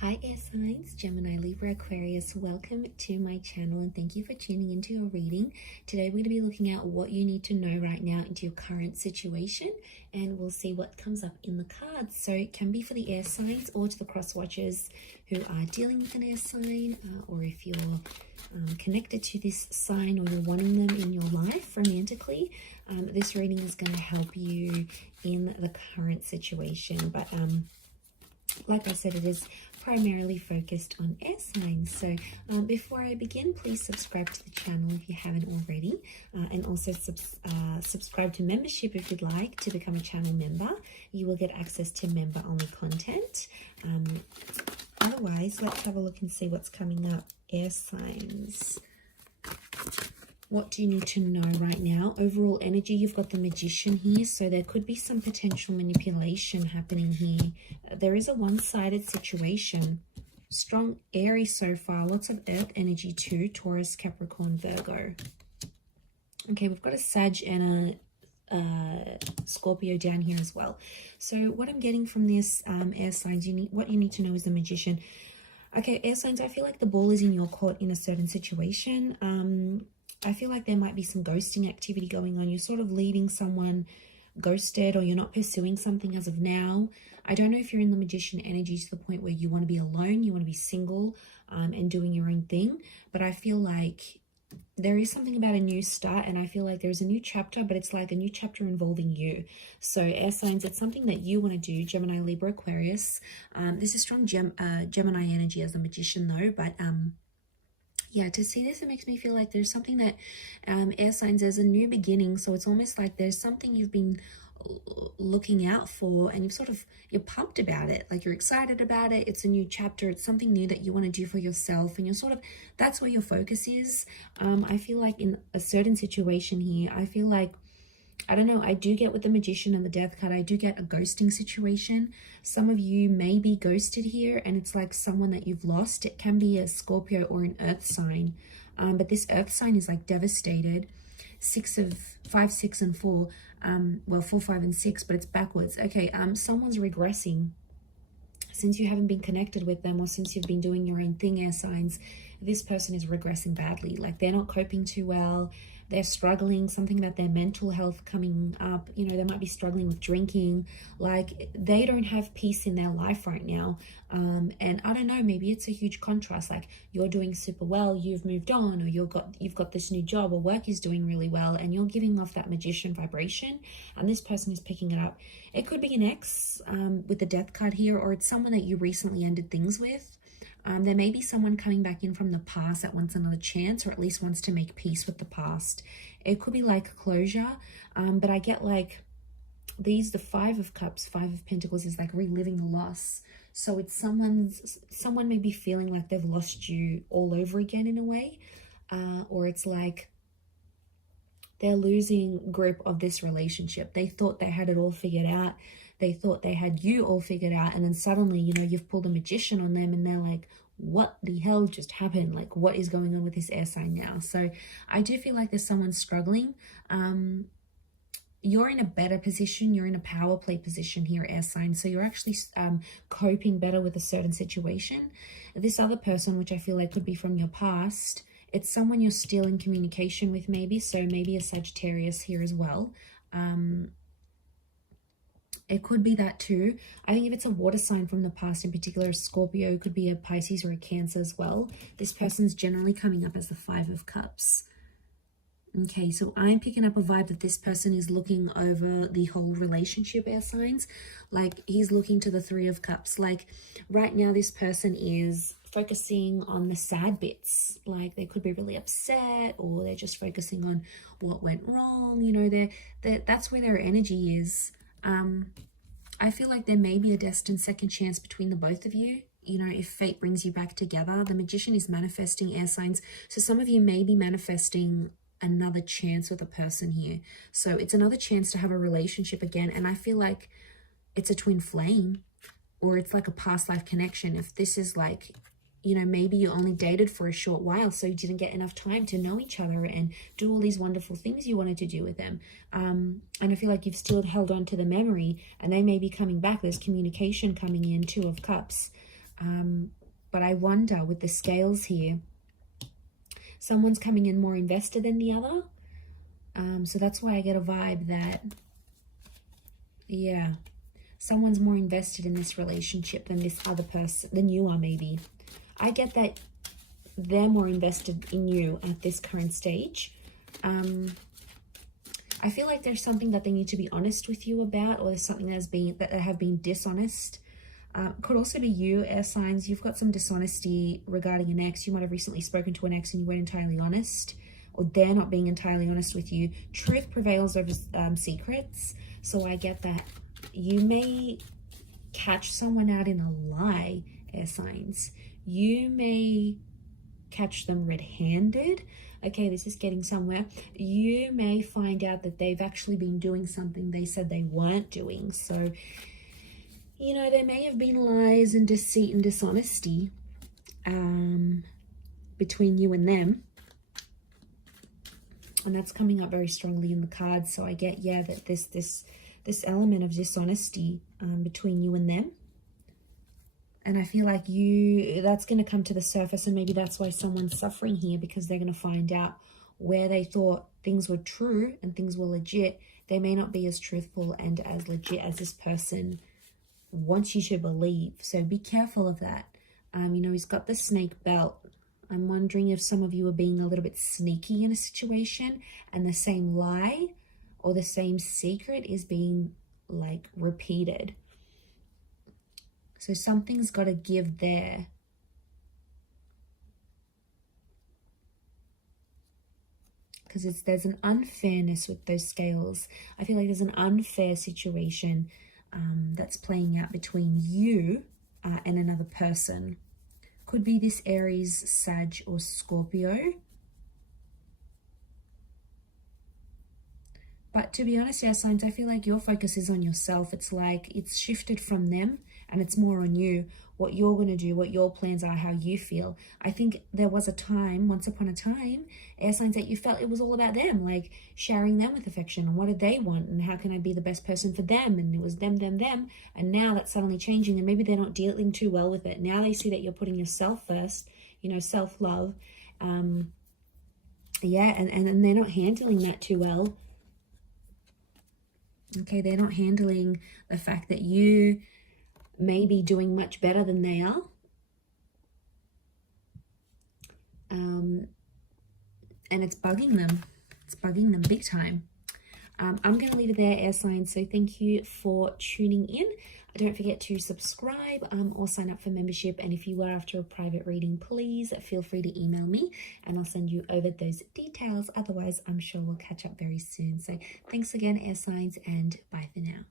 Hi air signs, Gemini, Libra, Aquarius, welcome to my channel and thank you for tuning into your reading. Today we're going to be looking at what you need to know right now into your current situation, and we'll see what comes up in the cards. So it can be for the air signs or to the cross watchers who are dealing with an air sign, or if you're connected to this sign or you're wanting them in your life romantically. This reading is going to help you in the current situation, but like I said, it is primarily focused on air signs. So before I begin, please subscribe to the channel if you haven't already, and also subscribe to membership if you'd like to become a channel member. You will get access to member only content. Otherwise, let's have a look and see what's coming up. Air signs, what do you need to know right now? Overall energy, you've got the Magician here, so there could be some potential manipulation happening here. There is a one-sided situation. Strong Aries so far, lots of earth energy too, Taurus, Capricorn, Virgo. Okay, we've got a Sag and a Scorpio down here as well. So what I'm getting from this, air signs, what you need to know is the Magician. Okay, air signs, I feel like the ball is in your court in a certain situation. I feel like there might be some ghosting activity going on. You're sort of leaving someone ghosted, or you're not pursuing something as of now. I don't know if you're in the Magician energy to the point where you want to be alone, you want to be single, and doing your own thing. But I feel like there is something about a new start, and I feel like there's a new chapter, but it's like a new chapter involving you. So air signs, it's something that you want to do, Gemini, Libra, Aquarius. This is strong Gemini energy as the Magician though, but yeah, to see this, it makes me feel like there's something that air signs, there's a new beginning. So it's almost like there's something you've been looking out for, and you're pumped about it, like you're excited about it. It's a new chapter, it's something new that you want to do for yourself, and that's where your focus is. I feel like in a certain situation here, I feel like, I don't know, I do get with the Magician and the Death card, I do get a ghosting situation. Some of you may be ghosted here, and it's like someone that you've lost. It can be a Scorpio or an earth sign, but this earth sign is like devastated. 5, 6 and 4, well 4, 5 and 6, but it's backwards. Okay, someone's regressing since you haven't been connected with them, or since you've been doing your own thing, air signs. This person is regressing badly, like they're not coping too well. They're struggling, something about their mental health coming up. You know, they might be struggling with drinking. Like they don't have peace in their life right now. And I don't know, maybe it's a huge contrast. Like you're doing super well, you've moved on, or you've got this new job, or work is doing really well, and you're giving off that Magician vibration, and this person is picking it up. It could be an ex with the Death card here, or it's someone that you recently ended things with. There may be someone coming back in from the past that wants another chance, or at least wants to make peace with the past. It could be like closure, but I get like the 5 of Cups, 5 of Pentacles is like reliving the loss. So it's someone may be feeling like they've lost you all over again in a way, or it's like they're losing grip of this relationship. They thought they had it all figured out. They thought they had you all figured out, and then suddenly, you know, you've pulled a Magician on them, and they're like, what the hell just happened? Like, what is going on with this air sign now? So I do feel like there's someone struggling. You're in a better position. You're in a power play position here, air sign. So you're actually coping better with a certain situation. This other person, which I feel like could be from your past, it's someone you're still in communication with maybe. So maybe a Sagittarius here as well. It could be that too. I think if it's a water sign from the past, in particular a Scorpio, it could be a Pisces or a Cancer as well. This person's generally coming up as the 5 of Cups. Okay, so I'm picking up a vibe that this person is looking over the whole relationship, air signs. Like he's looking to the 3 of Cups. Like right now this person is focusing on the sad bits. Like they could be really upset, or they're just focusing on what went wrong. You know, that's where their energy is. I feel like there may be a destined second chance between the both of you. You know, if fate brings you back together. The Magician is manifesting, air signs. So some of you may be manifesting another chance with a person here. So it's another chance to have a relationship again. And I feel like it's a twin flame, or it's like a past life connection. If this is like, you know, maybe you only dated for a short while, so you didn't get enough time to know each other and do all these wonderful things you wanted to do with them. And I feel like you've still held on to the memory, and they may be coming back. There's communication coming in, 2 of Cups. But I wonder with the scales here, someone's coming in more invested than the other. So that's why I get a vibe that, yeah, someone's more invested in this relationship than this other person, than you are maybe. I get that they're more invested in you at this current stage. I feel like there's something that they need to be honest with you about, or there's something that have been dishonest. Could also be you, air signs. You've got some dishonesty regarding an ex. You might have recently spoken to an ex and you weren't entirely honest, or they're not being entirely honest with you. Truth prevails over secrets. So I get that you may catch someone out in a lie, air signs. You may catch them red-handed. Okay, this is getting somewhere. You may find out that they've actually been doing something they said they weren't doing. So, you know, there may have been lies and deceit and dishonesty between you and them. And that's coming up very strongly in the cards. So I get, yeah, that this element of dishonesty between you and them. And I feel like that's going to come to the surface, and maybe that's why someone's suffering here, because they're going to find out where they thought things were true and things were legit. They may not be as truthful and as legit as this person wants you to believe. So be careful of that. You know, he's got the snake belt. I'm wondering if some of you are being a little bit sneaky in a situation, and the same lie or the same secret is being like repeated. So something's got to give there. Because there's an unfairness with those scales. I feel like there's an unfair situation that's playing out between you and another person. Could be this Aries, Sag, or Scorpio. But to be honest, air signs, I feel like your focus is on yourself. It's like it's shifted from them and it's more on you, what you're going to do, what your plans are, how you feel. I think there was a time, once upon a time, air signs, that you felt it was all about them, like showering them with affection and what did they want and how can I be the best person for them, and it was them. And now that's suddenly changing and maybe they're not dealing too well with it. Now they see that you're putting yourself first, you know, self-love. Yeah, and they're not handling that too well. Okay, they're not handling the fact that you may be doing much better than they are. And it's bugging them. It's bugging them big time. I'm going to leave it there, air signs. So thank you for tuning in. Don't forget to subscribe or sign up for membership. And if you are after a private reading, please feel free to email me and I'll send you over those details. Otherwise, I'm sure we'll catch up very soon. So thanks again, air signs, and bye for now.